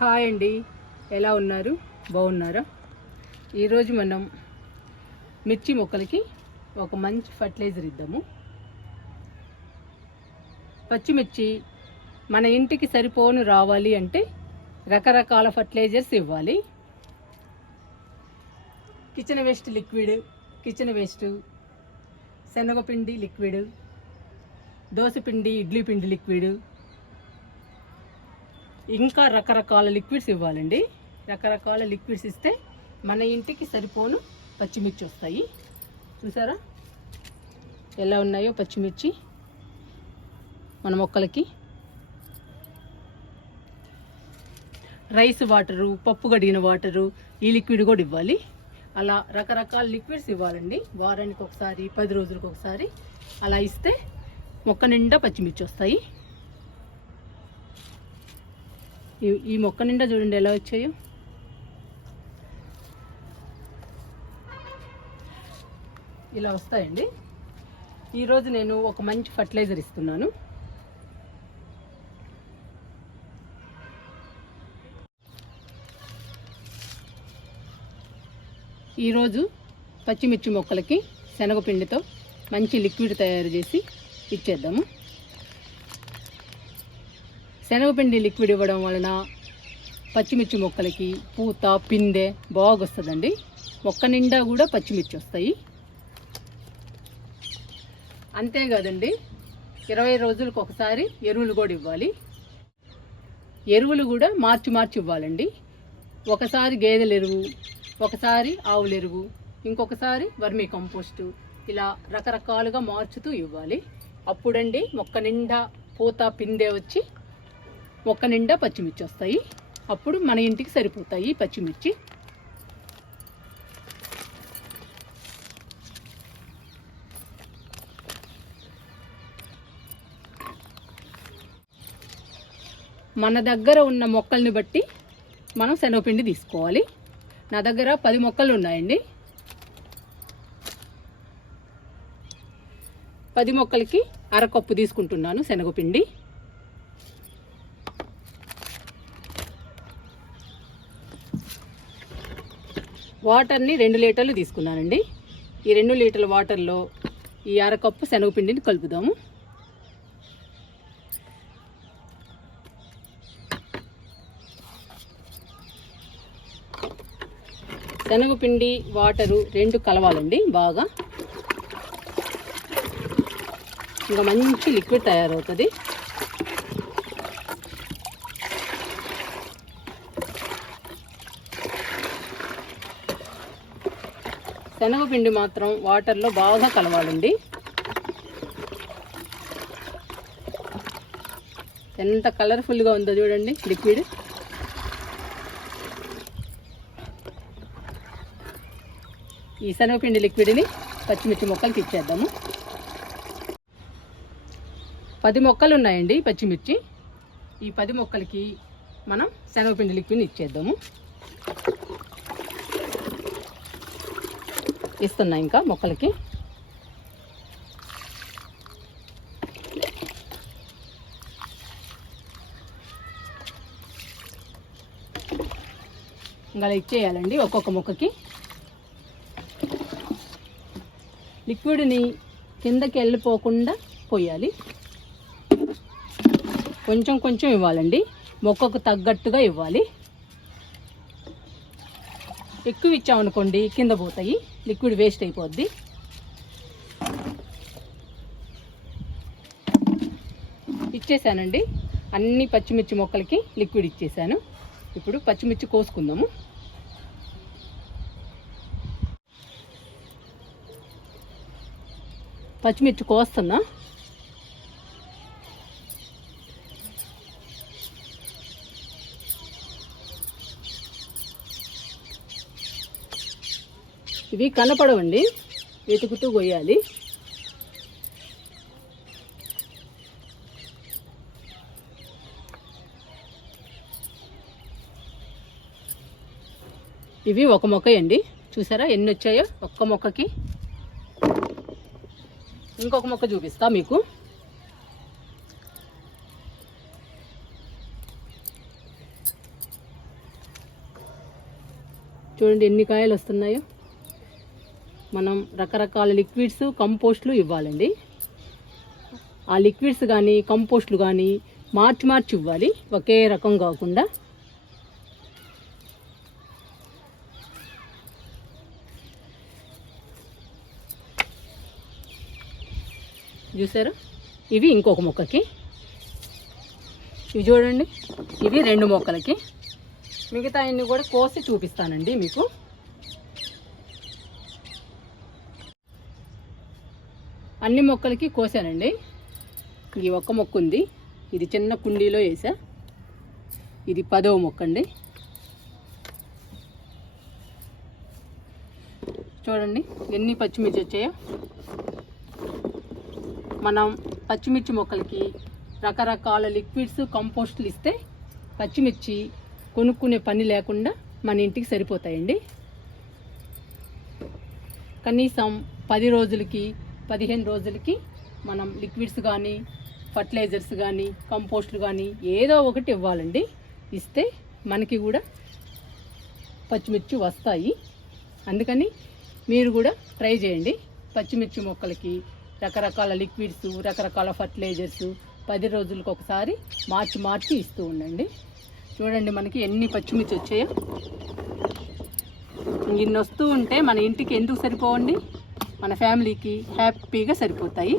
Hi అండి. ఎలా ఉన్నారు? బాగున్నారా? ఈరోజు మనం మిర్చి మొక్కలకి ఒక మంచి ఫర్టిలైజర్ ఇద్దాము. పచ్చిమిర్చి మన ఇంటికి సరిపోను రావాలి అంటే రకరకాల ఫర్టిలైజర్స్ ఇవ్వాలి. Kitchen waste liquid kitchen waste శనగపిండి లిక్విడ్ దోసపిండి ఇడ్లీ పిండి లిక్విడ్ ఇంకా రకరకాల లిక్విడ్స్ ఇవ్వాలండి. రకరకాల లిక్విడ్స్ ఇస్తే మన ఇంటికి సరిపోను పచ్చిమిర్చి వస్తాయి. చూసారా? ఎలా ఉన్నాయో పచ్చిమిర్చి మన మొక్కలకి. రైస్ వాటరు పప్పు కడిగిన వాటరు ఈ లిక్విడ్ కూడా ఇవ్వాలి. అలా రకరకాల లిక్విడ్స్ ఇవ్వాలండి. వారానికి ఒకసారి పది రోజులకు ఒకసారి అలా ఇస్తే మొక్క నిండా పచ్చిమిర్చి వస్తాయి. ఈ- ఈ మొక్క నిండా చూడండి ఎలా వచ్చాయో. ఇలా వస్తాయండి. ఈరోజు నేను ఒక మంచి ఫర్టిలైజర్ ఇస్తున్నాను. ఈరోజు పచ్చిమిర్చి మొక్కలకి శనగపిండితో మంచి లిక్విడ్ తయారు చేసి ఇచ్చేద్దాము. శనగపిండి లిక్విడ్ ఇవ్వడం వలన పచ్చిమిర్చి మొక్కలకి పూత పిందె బాగొస్తుందండి. మొక్క నిండా కూడా పచ్చిమిర్చి వస్తాయి. అంతేకాదండి ఇరవై రోజులకు ఒకసారి ఎరువులు కూడా ఇవ్వాలి. ఎరువులు కూడా మార్చి మార్చి ఇవ్వాలండి. ఒకసారి గేదెల ఎరువు ఒకసారి ఆవుల ఎరువు ఇంకొకసారి వర్మీ కంపోస్టు ఇలా రకరకాలుగా మార్చుతూ ఇవ్వాలి. అప్పుడండి మొక్క నిండా పూత పిందె వచ్చి ఒక్క నిండా పచ్చిమిర్చి వస్తాయి. అప్పుడు మన ఇంటికి సరిపోతాయి పచ్చిమిర్చి. మన దగ్గర ఉన్న మొక్కల్ని బట్టి మనం శనగపిండి తీసుకోవాలి. నా దగ్గర పది మొక్కలు ఉన్నాయండి. పది మొక్కలకి అరకప్పు తీసుకుంటున్నాను శనగపిండి. వాటర్ని రెండు లీటర్లు తీసుకున్నానండి. ఈ రెండు లీటర్ల వాటర్లో ఈ అరకప్పు శనగపిండిని కలుపుదాము. శనగపిండి వాటరు రెండు కలవాలండి బాగా. ఇంకా మంచి లిక్విడ్ తయారవుతుంది. శనగపిండి మాత్రం వాటర్లో బాగా కలవాలండి. ఎంత కలర్ఫుల్గా ఉందో చూడండి లిక్విడ్. ఈ శనగపిండి లిక్విడ్ని పచ్చిమిర్చి మొక్కలకి ఇచ్చేద్దాము. పది మొక్కలు ఉన్నాయండి పచ్చిమిర్చి. ఈ పది మొక్కలకి మనం శనగపిండి లిక్విడ్ని ఇచ్చేద్దాము. ఇస్తున్నా ఇంకా మొక్కలకి. ఇంకా అలా ఇచ్చేయాలండి ఒక్కొక్క మొక్కకి. లిక్విడ్ని కిందకి వెళ్ళిపోకుండా పోయాలి. కొంచెం కొంచెం ఇవ్వాలండి. మొక్కకు తగ్గట్టుగా ఇవ్వాలి. ఎక్కువ ఇచ్చామనుకోండి కింద పోతాయి. లిక్విడ్ వేస్ట్ అయిపోద్ది. ఇచ్చేసానండి. అన్ని పచ్చిమిర్చి మొక్కలకి లిక్విడ్ ఇచ్చేసాను. ఇప్పుడు పచ్చిమిర్చి కోసుకుందాము. పచ్చిమిర్చి కోస్తున్నా. ఇవి కనపడవండి. వెతుకుతూ కొయ్యాలి. ఇవి ఒక మొక్క అండి. చూసారా? ఎన్ని వచ్చాయో? ఒక్క మొక్కకి. ఇంకొక మొక్క చూపిస్తా మీకు. చూడండి ఎన్ని కాయలు వస్తున్నాయో. మనం రకరకాల లిక్విడ్స్ కంపోస్ట్లు ఇవ్వాలండి. ఆ లిక్విడ్స్ కానీ కంపోస్ట్లు కానీ మార్చి మార్చి ఇవ్వాలి. ఒకే రకం కాకుండా. చూసారు? ఇవి ఇంకొక మొక్కకి. ఇవి చూడండి. ఇవి రెండు మొక్కలకి. మిగతా అన్ని కూడా కోసి చూపిస్తానండి మీకు. అన్ని మొక్కలకి కోసానండి. ఈ ఒక్క మొక్క ఉంది. ఇది చిన్న కుండీలో వేసా. ఇది పదవ మొక్క అండి. చూడండి ఎన్ని పచ్చిమిర్చి వచ్చాయో. మనం పచ్చిమిర్చి మొక్కలకి రకరకాల లిక్విడ్స్ కంపోస్టులు ఇస్తే పచ్చిమిర్చి కొనుక్కునే పని లేకుండా మన ఇంటికి సరిపోతాయండి. కనీసం పది రోజులకి పదిహేను రోజులకి మనం లిక్విడ్స్ కానీ ఫర్టిలైజర్స్ కానీ కంపోస్ట్లు కానీ ఏదో ఒకటి ఇవ్వాలండి. ఇస్తే మనకి కూడా పచ్చిమిర్చి వస్తాయి. అందుకని మీరు కూడా ట్రై చేయండి. పచ్చిమిర్చి మొక్కలకి రకరకాల లిక్విడ్స్ రకరకాల ఫర్టిలైజర్స్ పది రోజులకు ఒకసారి మార్చి మార్చి ఇస్తూ ఉండండి. చూడండి మనకి ఎన్ని పచ్చిమిర్చి వచ్చాయో. ఇన్ని వస్తూ ఉంటే మన ఇంటికి ఎందుకు సరిపోవండి? మన ఫ్యామిలీకి హ్యాపీగా సరిపోతాయి.